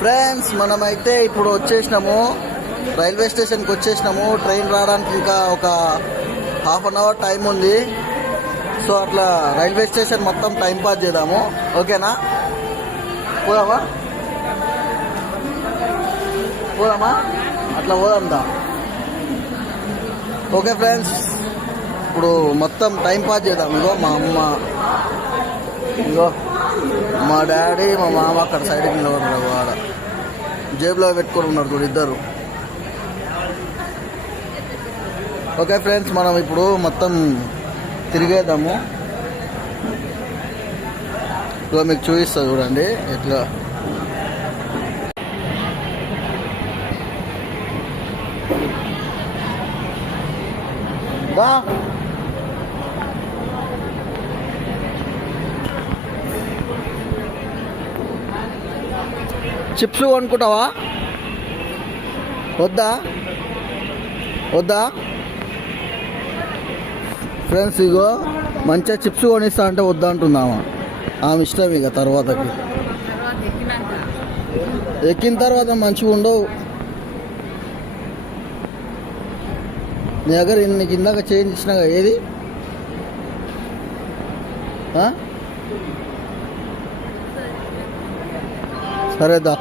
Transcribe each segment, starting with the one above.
Friends మనమైతే ఇప్పుడు వచ్చేసినాము, రైల్వే స్టేషన్కి వచ్చేసినాము. ట్రైన్ రావడానికి ఇంకా ఒక హాఫ్ అన్ అవర్ టైం ఉంది. సో అట్లా రైల్వే స్టేషన్ మొత్తం టైం పాస్ చేద్దాము. ఓకేనా? పోదామా పోదామా అట్లా పోదాందా. ఓకే ఫ్రెండ్స్, ఇప్పుడు మొత్తం టైం పాస్ చేద్దాం. ఇగో మా అమ్మ, ఇగో మా డాడీ, మా మామ అక్కడ సైడ్కి నిలబడ్డారు. ఆడ జేబులో పెట్టుకొని ఉన్నారు చూడు ఇద్దరు. ఓకే ఫ్రెండ్స్, మనం ఇప్పుడు మొత్తం తిరిగేద్దాము. ఇగో మీకు చూపిస్తా చూడండి ఎట్లా. బా చిప్స్ కొనుక్కుంటావా? వద్దా వద్దా ఫ్రెండ్స్, ఇగో మంచిగా చిప్స్ కొనిస్తా అంటే వద్దా అంటున్నామా. ఆమె ఇష్టం. ఇక తర్వాతకి ఎక్కిన తర్వాత మంచిగా ఉండవు. నీ దగ్గర నీకు ఇందాక చేంజ్ ఇచ్చినా ఏది? సరేదా.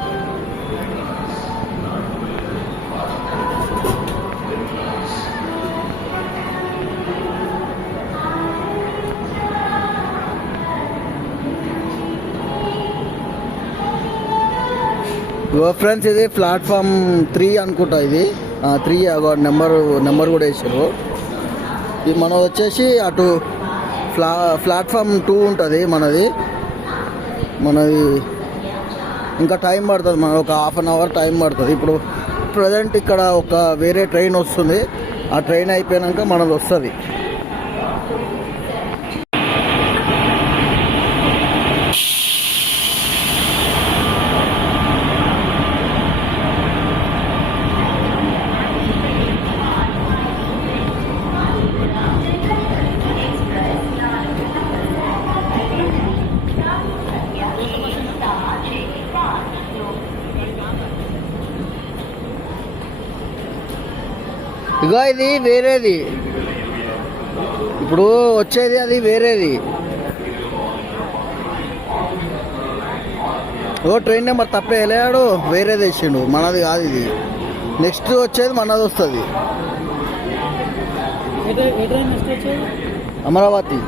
ఫ్రెండ్స్, ఇది ప్లాట్ఫామ్ 3 అనుకుంటా. ఇది 3 నెంబర్ కూడా వేసారు. ఇది మనం వచ్చేసి అటు ప్లాట్ఫామ్ 2 ఉంటుంది మనది. ఇంకా టైం పడుతుంది, మన ఒక హాఫ్ అన్ అవర్ టైం పడుతుంది. ఇప్పుడు ప్రజెంట్ ఇక్కడ ఒక వేరే ట్రైన్ వస్తుంది. ఆ ట్రైన్ అయిపోయాక మనది వస్తుంది. ఇగో ఇది వేరేది, ఇప్పుడు వచ్చేది అది వేరేది. ట్రైన్ నెంబర్ తప్పే వెళ్ళాడు, వేరేది వేసిండు. మనది కాదు ఇది. నెక్స్ట్ వచ్చేది మనది వస్తుంది. అమరావతి.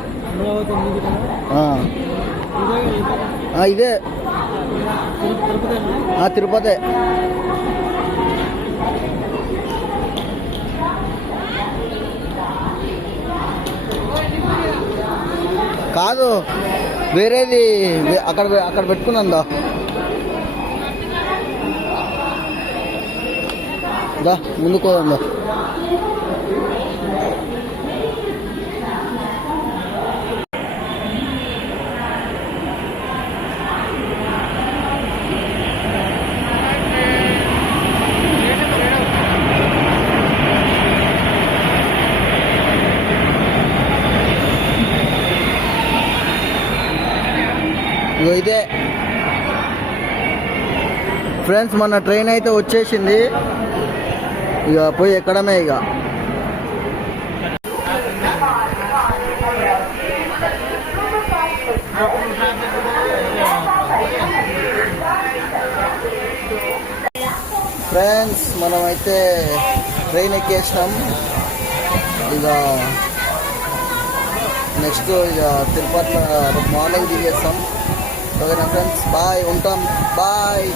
ఇదే తిరుపతి. కాదు, వేరేది అక్కడ పెట్టుకున్నాందా. ముందుకు పోదా. ఇదే ఫ్రెండ్స్, మన ట్రైన్ అయితే వచ్చేసింది. ఇక పోయి ఎక్కడమే. ఇక ఫ్రెండ్స్, మనమైతే ట్రైన్ ఎక్కేసినాం. ఇక నెక్స్ట్ ఇక తిరుపతిలో మార్నింగ్ దిగేస్తాం. ఓకేనా ఫ్రెండ్స్, బాయ్, ఉంటాం, బాయ్.